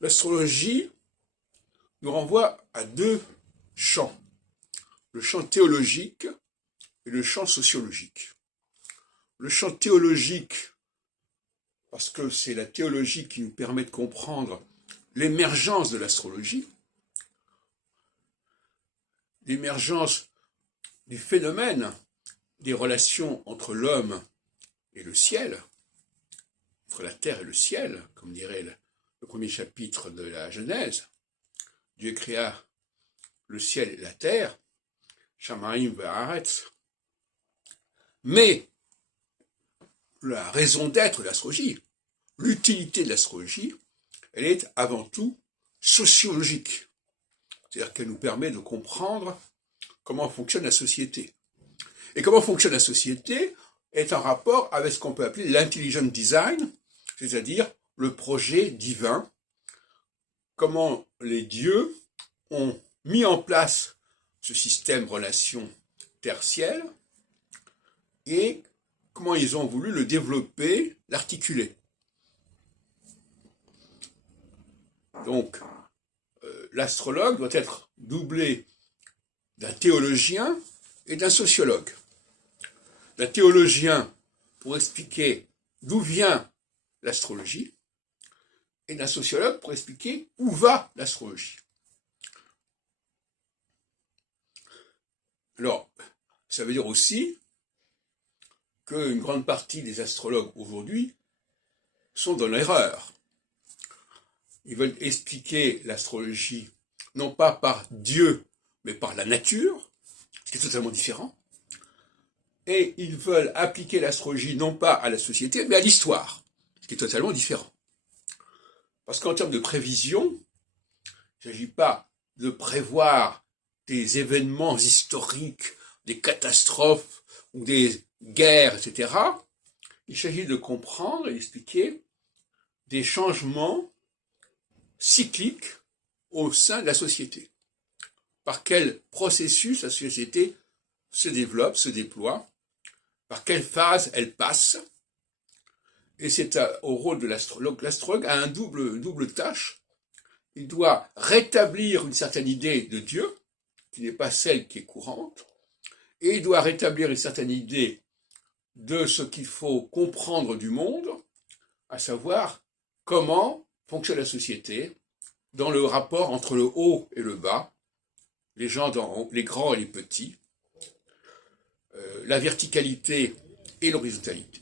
L'astrologie nous renvoie à deux champs, le champ théologique et le champ sociologique. Le champ théologique, parce que c'est la théologie qui nous permet de comprendre l'émergence de l'astrologie, l'émergence du phénomène des relations entre l'homme et le ciel, entre la terre et le ciel, comme dirait le premier chapitre de la Genèse. Dieu créa le ciel et la terre, Shamaim ve'aretz. Mais la raison d'être de l'astrologie, l'utilité de l'astrologie, elle est avant tout sociologique. C'est-à-dire qu'elle nous permet de comprendre comment fonctionne la société. Et comment fonctionne la société est en rapport avec ce qu'on peut appeler l'intelligent design, c'est-à-dire le projet divin, comment les dieux ont mis en place ce système relation terre-ciel et comment ils ont voulu le développer, l'articuler. Donc, l'astrologue doit être doublé d'un théologien et d'un sociologue. D'un théologien pour expliquer d'où vient l'astrologie et d'un sociologue pour expliquer où va l'astrologie. Alors, ça veut dire aussi qu'une grande partie des astrologues aujourd'hui sont dans l'erreur. Ils veulent expliquer l'astrologie non pas par Dieu, mais par la nature, ce qui est totalement différent. Et ils veulent appliquer l'astrologie non pas à la société, mais à l'histoire, ce qui est totalement différent. Parce qu'en termes de prévision, il ne s'agit pas de prévoir des événements historiques, des catastrophes ou des guerres, etc. Il s'agit de comprendre et d'expliquer des changements cycliques au sein de la société. Par quel processus la société se développe, se déploie, par quelle phase elle passe. Et c'est au rôle de l'astrologue. L'astrologue a une double tâche. Il doit rétablir une certaine idée de Dieu, qui n'est pas celle qui est courante, et il doit rétablir une certaine idée de ce qu'il faut comprendre du monde, à savoir comment fonctionne la société dans le rapport entre le haut et le bas, les gens d'en haut, les grands et les petits, la verticalité et l'horizontalité.